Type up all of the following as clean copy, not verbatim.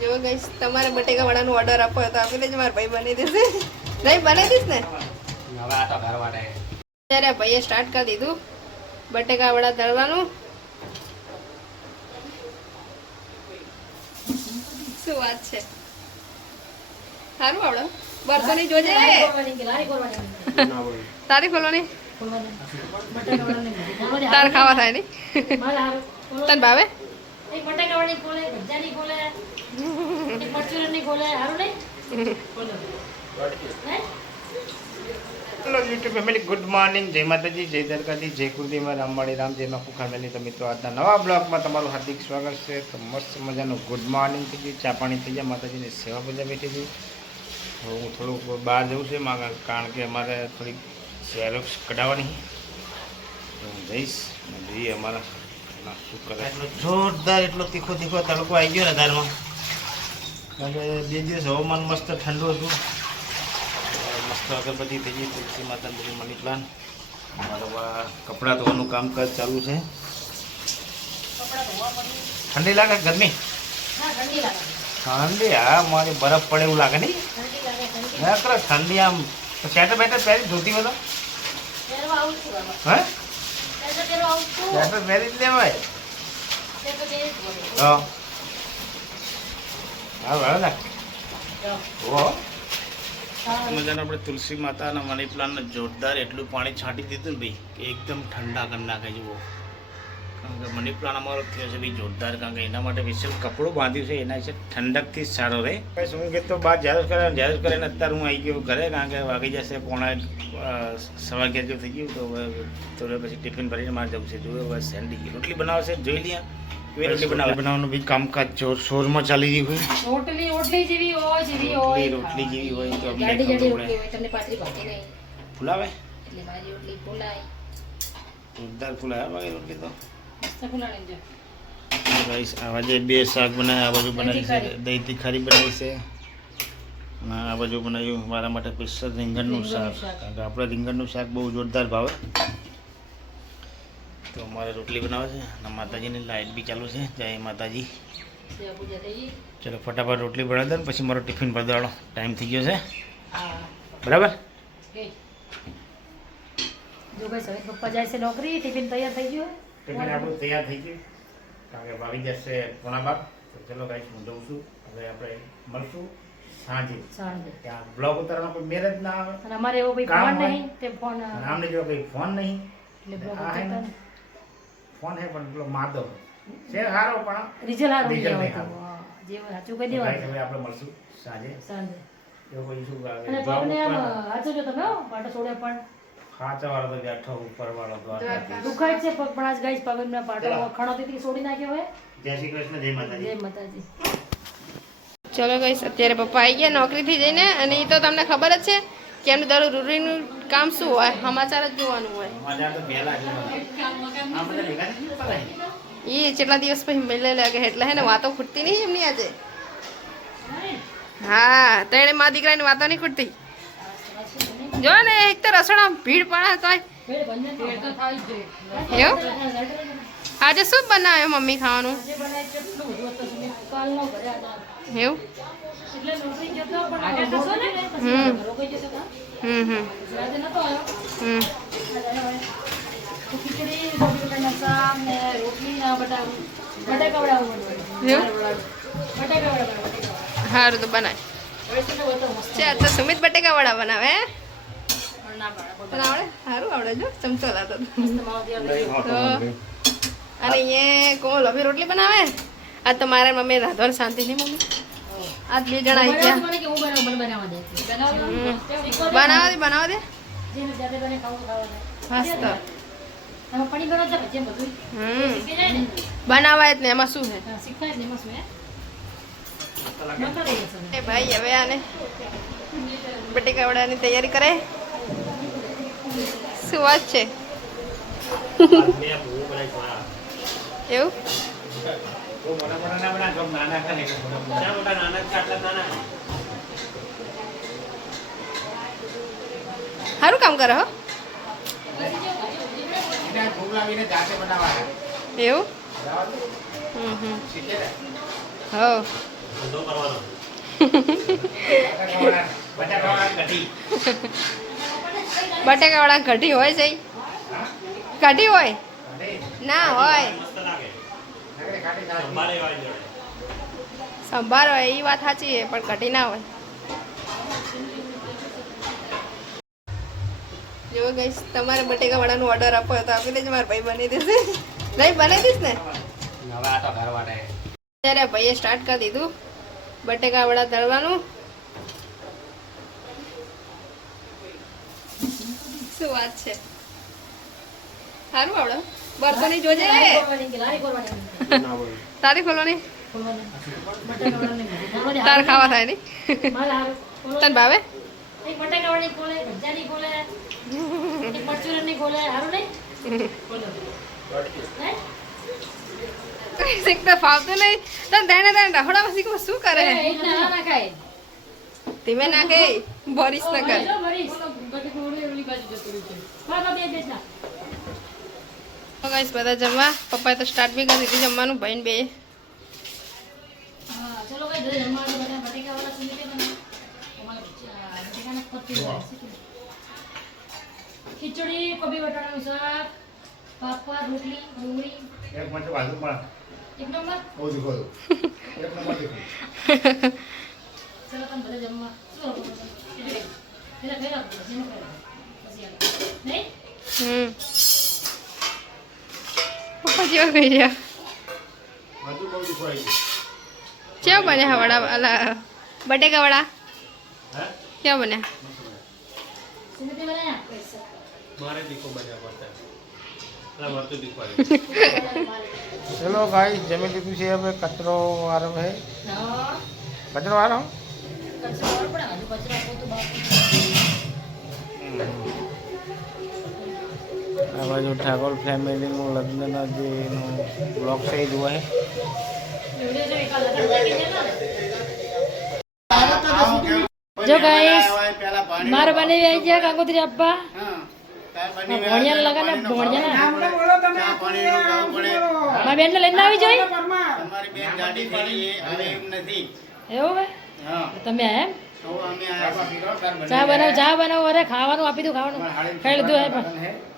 જો ગાઈસ તમારે બટેકા વડાનો ઓર્ડર આપો તો આપી દેજો, મારા ભાઈ બની દેશે. નહીં બનાવી દઈશ ને હવે આ તો ઘર વાળા ત્યારે ભાઈએ સ્ટાર્ટ કરી દીધું બટેકા વડા તળવાનું. શું વાત છે, સારું આવડે. બર્તની જોજે તારી ખોલવાની તાર ખાવા થાય નહીં તને ભાવે. Hello YouTube family, good morning, જય માતાજી, જય દ્વારકાજી, જય કુળદેવી, રામવાડી રામ, જય માખુ ફેમિલી. તો મિત્રો આજના નવા બ્લોગમાં તમારું હાર્દિક સ્વાગત છે. તો મસ્ત મજાનું ગુડ મોર્નિંગ થઈ ગયું, ચા પાણી થઈ ગયા, માતાજીની સેવા પૂજા બેઠી ગઈ. હું થોડુંક બહાર જવું છે કારણ કે અમારે થોડીક ઝેરોક્સ કઢાવવાની. હું જઈશ જોઈએ અમારા શું કરે. જોરદાર એટલો તીખો તીખો તડકો આવી ગયો ને દારમાં, કારણ કે 2 દિવસ હવામાન મસ્ત ઠંડુ હતું. મસ્ત અગરબત્તી થઈ ગઈ, તુલસી માતાનું બધું મની પ્લાન. મારા કપડાં ધોવાનું કામકાજ ચાલુ છે. ઠંડી લાગે ગરમી? ઠંડી, હા, મારી બરફ પડે એવું લાગે નહીં? ના કરો ઠંડી, આમ સ્વેટર બેટર પહેરી ધોતી બધો હે સ્વેટર પહેરી જ લેવાય. હા હા ને મજાને આપણે તુલસી માતા અને મની પ્લાન્ટ જોરદાર એટલું પાણી છાંટી દીધું ને ભાઈ કે એકદમ ઠંડા કરી નાખે જુઓ. કારણ કે મની પ્લાન્ટ અમારો થયો છે ભાઈ જોરદાર, કારણ કે એના માટે વિશેષ કપડું બાંધ્યું છે, એના વિશે ઠંડકથી જ સારો રહે. શું કે તો બાદ ઝારસ કરે ને અત્યારે હું આવી ગયો ઘરે, કારણ કે વાગી જશે 11:15 જેવું થઈ ગયું. તો હવે થોડે પછી ટિફિન ભરીને મારે જવું છે. જોયું હવે સેન્ડી રોટલી બનાવશે, જોઈ લઈએ રોટલી બનાવવાનું બી કામકાજ શોરમાં ચાલી રહ્યું હોય. રોટલી જેવી હોય તો ફૂલાવે જોરદાર ફૂલાવે બાકી રોટલી તો. આજે 2 શાક બનાવ્યા, આ બાજુ બનાવી છે દહીં તીખારી બનાવી છે, અને આ બાજુ બનાવ્યું મારા માટે સ્પેશિયલ રીંગણનું શાક, કારણ કે આપણે રીંગણનું શાક બહુ જોરદાર ભાવે. તો અમારે રોટલી બનાવે છે અને માતાજીની લાઇટ બી ચાલુ છે. જય માતાજી. ચલો ફટાફટ રોટલી બનાવી દો ને પછી મારો ટિફિન ભરી દેવાનો ટાઈમ થઈ ગયો છે. બરાબર. જો ભાઈ સવિત પપ્પા જાય છે નોકરી, ટિફિન તૈયાર થઈ ગયું. ટિફિન આપણું તૈયાર થઈ ગયું, કારણ કે વાગી જશે 11:15. તો ચલો ગાઈસ હું જઉં છું. હવે આપણે મળશું સાંજે. ત્યાં બ્લોગ ઉતારવાનો કોઈ મેર જ ના આવે, અને અમારે એવો કોઈ ફોન નહીં, તે ફોન આમને જો કોઈ ફોન નહીં, એટલે બ્લોગ ઉતારતા ફોન હે પણ પેલો માધવ છે હારો, પણ રિઝલ્ટ હારું રિઝલ્ટ નહીં આવતું. હારું. જે સાચું કહી દેવાનું. હવે આપણે મળશું સાંજે. એવો કોઈ ઇશ્યુ અને પગને આમ હાચો જો તમે પાટો છોડે પણ ખાચા વાળો તો બેઠો ઉપર વાળો તો દુખાય છે પગ, પણ આજ ગાઈસ પગના પાટો ખણોથી છોડી નાખ્યો હોય. જય શ્રી કૃષ્ણ, જય માતાજી. જય માતાજી. ચલો ગાઈસ અત્યારે પપ્પા આવી ગયા નોકરીથી જઈને, અને એ તો તમને ખબર જ છે કે એમનું દરરોજ રૂટીનનું કામ શું હોય, સમાચાર જ જોવાનું હોય. એ કેટલા દિવસ પછી મળે લાગે એટલે હે ને વાતો ખૂટતી નહીં એમની આજે. હા, તેણે મા દીકરાની વાતો નહીં ખૂટતી. જો ને એક તો રસોડા ભીડ પડે તોય એવું. આજે શું બનાવ્યો મમ્મી ખાવાનું? એવું. સારું તો બનાય છે. તો સુમિત બટેકા વડા બનાવે આવડે, સારું આવડે. જો ચમચો લાતો તો. અને એ કોમલ અભી રોટલી બનાવે. આ તો મારા મમ્મી રાધવાની શાંતિ નહીં. મમ્મી આ 2 જણા આવી ગયા. બનાવા દે મસ્ત બનાવાય જ ને, એમાં શું છે ભાઈ. હવે આને બટેકા વડાની તૈયારી કરે. શું વાત છે એવું? સારું કામ કરે હો. એવું? હો બટેકાવાળા કઢી હોય છે કઢી હોય ના હોય સંભાર હોય એ વાત સાચી છે પણ કઢી ના હોય જો ગઈશ તમારે બટેકાવાળાનો ઓર્ડર આપવો હોય તો આપી દેજો મારા ભાઈ બની દેશે નહીં બનાવી દઈશ ને ત્યારે ભાઈએ સ્ટાર્ટ કરી દીધું બટેકાવાળા તળવાનું શું વાત છે સારું આવડે બરતો નહીં જોજે તારી ખોલવાની તાર ખાવા થાય નહીં તને ભાવે શીખતા ફાવતું નહીં તને તેને રખડામાં શીખવા શું કરે ધીમે નાખે ભરીશ ન કર ગાઈસ બધા જમવા પપ્પાએ તો સ્ટાર્ટ બી કરી દીધી જમવાનું ભાઈ બે ખીચડી કોબી બટાટાનું શાક પાપડ રોટલી ડુંગળી એક મને બાજુ પણ એક નંબર બહુ દીખો એક નંબર દીખો ચલો તમે બધા જમવા શું પેલા ખાઈ રાખો પછી નહીં પપ્પા જેવા કહી રહ્યા બાજુ બહુ દીખો આવી કેવા બન્યા વડા અલા બટેકા વડા હે કેવા બન્યા સુમિત બનાયા મારે દીકો બન્યા પડતા એટલે વર્તું દીકો ચલો ગાઈસ જમી લીધું છે હવે કચરો વાળો હે કચરો વાળો આ બાજુ ઠાકોર ફેમિલીનું લગ્નના જે એનું બ્લોગ છે એ જોવા હે જો ગાઈસ માર બની આવી ગયા કાકોત્રી અપ્પા ભણિયા લગન ભણિયા મારી બેન ને લઈને આવી જોઈ તમારી બેન ગાડી ફરી હવે એમ નથી એવું હે હા તમે આયા એમ તો અમે આ ચા બનાવો અરે ખાવાનું આપી દઉં ખાવાનું ખાઈ લીધું હે પણ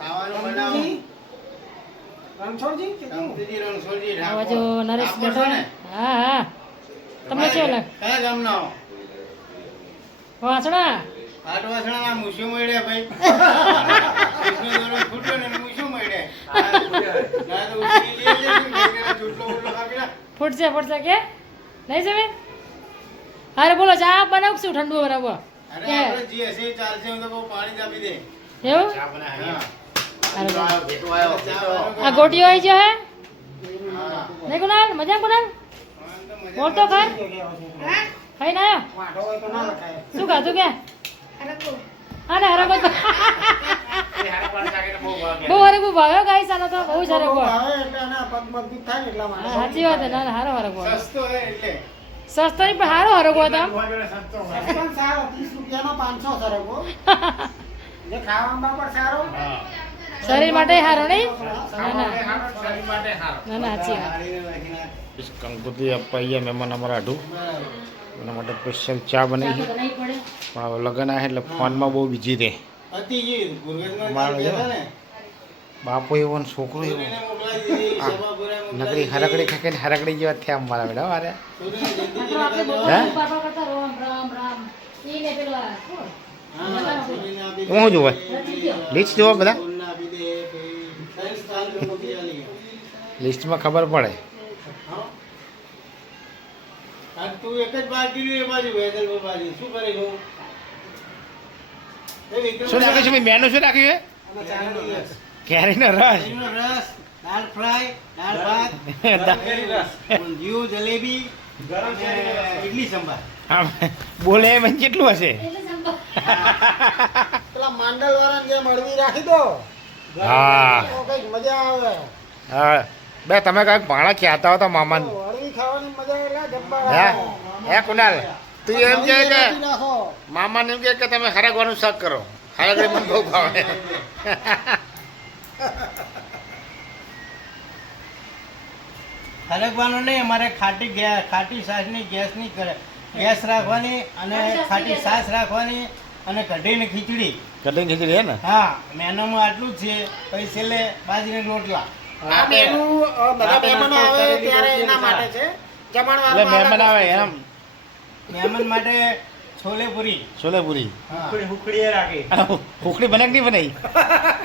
ખાવાનું બનાવો રણછોડજી આવા જો નરેશ બેઠો ને હા હા તમને કેવું લાગે કયા ગામના હો? વાસણા આટવાસણાના મૂછું મળ્યા ભાઈ કૃષ્ણ દોરો ફૂટ્યો ને મૂછું મળ્યા ના તો ઉઠી લે લે ચૂટલો ઉટલો કાપી નાખ. ફૂટશે કે નહીં જમે અરે બોલો ચા બનાવ શું ઠંડુ બનાવો અરે કે આપણે જે હશે એ ચાલશે હું તો કહું પાણી જ આપી દે એવું હા. અરે ચા આ ગોટીઓ આવી ગયો હે હા. નહીં કુનાલ મજા કુનાલ બોલ તો ખર ખાઈ ના આવ્યો શું ખાધું કે અરે હરકો બહુ હરકો ભાવ્યો ગાઈસ આનો તો બહુ જ હરકો સાચી વાત ના ના હારો હરકો સસ્તો હે એટલે સસ્તો નહીં પણ હારો હરકો હતો આમ. શરીર માટે હારો નહીં ના ના ના ના સાચી વાત કંકુતિ અપાઈએ મહેમાન અમારા આઢું એના માટે સ્પેશિયલ ચા બનાવી છે નહીં પડે પણ હવે લગ્ન આવે એટલે ફોનમાં બહુ બીજી રહે અતિજી ગુરવેજમાં મારો ગયા હતા ને બાપો એવો ને છોકરો એવો સૂર્યને મોકલાવી દીધી, હા. સભાપુરા નકરી મોકલાવી હરકડી ખાઈને હરકડી જેવા થયા અમારા બેટા મારે સૂર્યને જલ્દી આપણે જલ્દી બોલવાનું હે? પાપા કરતા રામ રામ રામ ઈ ને પેલો આ કોણ? હા, સૂર્યને આપી દે. હું જોવે લિસ્ટ જોવો બધા ફૂલને આપી દે, પછી સાઈડ સ્થાન પર મોકલી આલી. લિસ્ટમાં ખબર પડે હા? આ તું એક જ બાજુ એ બાજુ વેદલ બાજુ શું કરે હું એ વિક્રમ શું રાખ્યું છે ભાઈ મેનુ શું રાખ્યું છે અને ચાનો રસ. કેરીનો રસ કેરીનો રસ, દાળ ફ્રાય, દાળ ભાત, ઊંધિયું, જલેબી અને ઇડલી સંભાર. આમ બોલે એમ કેટલું હશે પેલા માંડલ વાળાને જેમ અળવી રાખી દો હા તો કઈક મજા આવે. હા બે તમે કાંઈક ભાણા ખ્યાતા હો તો મામાને અળવી ખાવાની મજા એટલે જબ્બર હે આવે. હે કુનાલ તું એમ કહે કે નાખી નાખો. મામાને એમ કહે કે તમે હરગવાનું શાક કરો હરગડી મને બહુ ભાવે ખરેખવાનું નહીં, અમારે ખાટી છાશની ગેસની ગેસ રાખવાની અને ખાટી છાશ રાખવાની અને કઢીની ખીચડી. કટિંગ ખીચડી હે ને? હા, મેનુમાં આટલું જ છે. પછી છેલ્લે બાજરીના રોટલા. આ મેનુ બધા મહેમાનો આવે ત્યારે એના માટે છે. એટલે મહેમાન આવે એમ. મહેમાન માટે છોલે પૂરી. છોલેપુરી. હા. ઉખડી બને કે નહીં બનાવી?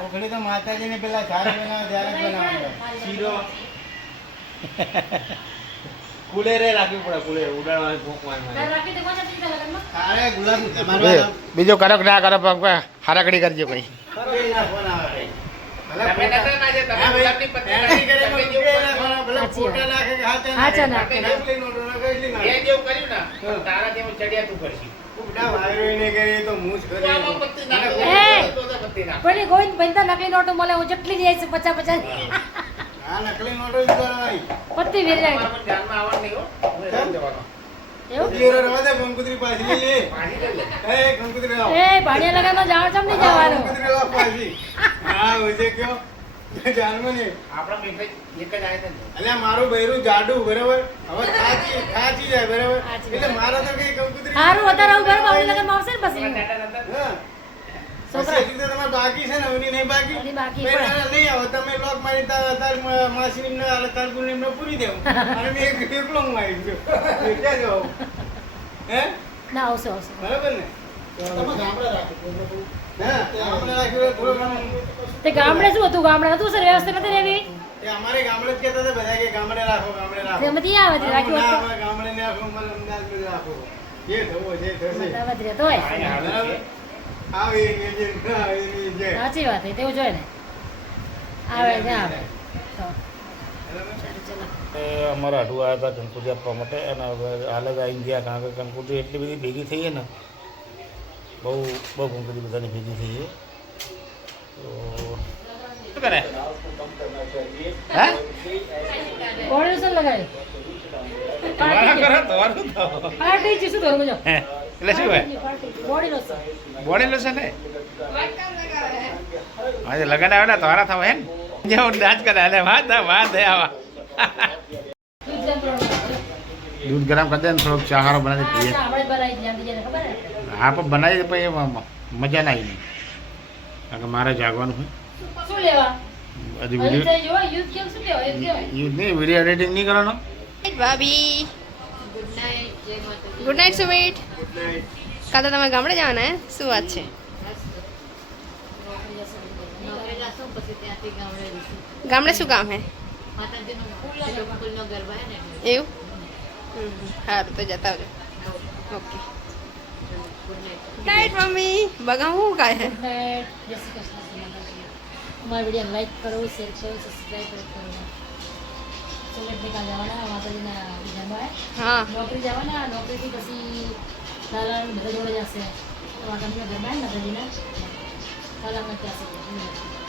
ઉખડી તો માતાજીને પેલા ઝાડ બનાવે ત્યારે જ બનાવે. શીરો કુલેરે રાખવી પડે, કુલેર ઉડાડવાની ભોંકવાની. રાખી દે કોને પીતા લગનમાં તારે ગુલાબ તમારે બીજો કરક ના કરો પણ હારાકડી કરજો કઈ. કરી નાખવાના આવે. ભલે ફોટા- હા ભાઈ, એની કરે પણ ઉકેલ નાખવાના. ભલે ફોટા નાખે કે હાચા હાચા નાખે. નકલી નોટો નાખે એટલી નાખે. ઉડા વાયરો એને કરે તો હું જ કરે. પેલી ગોવિંદ બનતા નકલી નોટો મળે હું જેટલી જાય છે 50 હા, નકલી નોટો જ કરવાની. પત્તી વેરી જાય એવું ઉડીરો રવા દે, કંકુતરી પાછી લઈ લે. એ કંકુતરી લાવ. એ ભાડિયા લગામાં જાણ ચમ નહીં જવાનું કંકુતરી લાવ પાછી. હા, ઓજે કયો જાણવું નહીં. અલ્યા મારું બૈરું જાડું બરાબર, હવે ખાચી જાય બરાબર, એટલે મારા તો કઈ કંકુતરી સારું વધારે આવું ઘરમાં આવડી લગનમાં આવશે ને પછી હા. છોકરા. પછી હજી તો તમારે બાકી છે ને, એની નહીં બાકી. એની બાકી પછી પણ. ના નહીં આવે, તમે લોક મારી તાર માસી ને તાર ગુણ ને પૂરી દેવું અને મેં એકલો હું આવી ગયો. ક્યાં જાવ? હે, ના આવશે આવશે બરાબર ને? તમે ગામડે રાખો. હા, આપણે રાખ્યું હોય થોડું ઘણું. તે ગામડે શું હતું ગામડે હતું સર વ્યવસ્થા નથી રહેવી એ અમારે ગામડે જ કહેતા હતા બધા કે ગામડે રાખો, ગામડે રાખો. જેમ ત્યાં આવે તે રાખ્યું ના, હોત હવે ગામડે ને રાખો, અમારે અમદાવાદ જ રાખો. જે થવું છે તો થશે. અમદાવાદ રહેતો હોય બરાબર? આવે એ જે ના આવે એની જે. સાચી વાત છે તેવું જોઈએ ને આવે ત્યાં આવે તો અમારા અઢુ આવ્યા હતા કંકુતરી આપવા માટે અને હવે હાલ જ આવી ગયા કારણ કે કંકુતરી એટલી બધી ભેગી થઈ છે ને, બહુ કંકુતરી બધાની ભેગી થઈ છે. તો શું કરે? હા? કોણ શું લગાવી તમારા કરો તમારું તો. પાર્ટી છે શું કરું જો હે, એટલે શું હોય? બોડી નો છે બોડી લોશન ને આજે લગન આવે ને તમારા થવા હે ને જેવું ડાન્સ કરે એટલે વાત દે આવા દૂધ ગરમ કરી દે ને થોડોક ચા હારો બનાવી પીએ. આપણે બનાવી જાણતી જાય ખબર હે હા પણ બનાવી દે પછી એમાં મજા ના આવી નહીં કારણ કે મારે જાગવાનું હોય શું લેવા હજી અહીં વિડીયો થઈ જો યુથ કેમ શું લેવા યુથ કેમ યુઝ નહીં વિડીયો એડિટિંગ નહીં કરવાનો. ભાભી ગુડ નાઇટ સુમિત. કાં તો તમે ગામડે જવાના હે? શું વાત છે? ગામડે શું કામ હે? એવું? સારું તો જતા આવજો. Okay night mummy. બગા હું કાંઈ હે? જય શ્રી કૃષ્ણ અમારા વિડીયો લાઈક કરો શેર કરો સબસ્ક્રાઈબ કરો સુરત નીકળ જવાના માતાજીના જમવા હા નોકરી જવાના નોકરીથી પછી દાદા બધા જોડે જશે માતાજીના ઘરમાં માતાજીના દાદા ત્યાં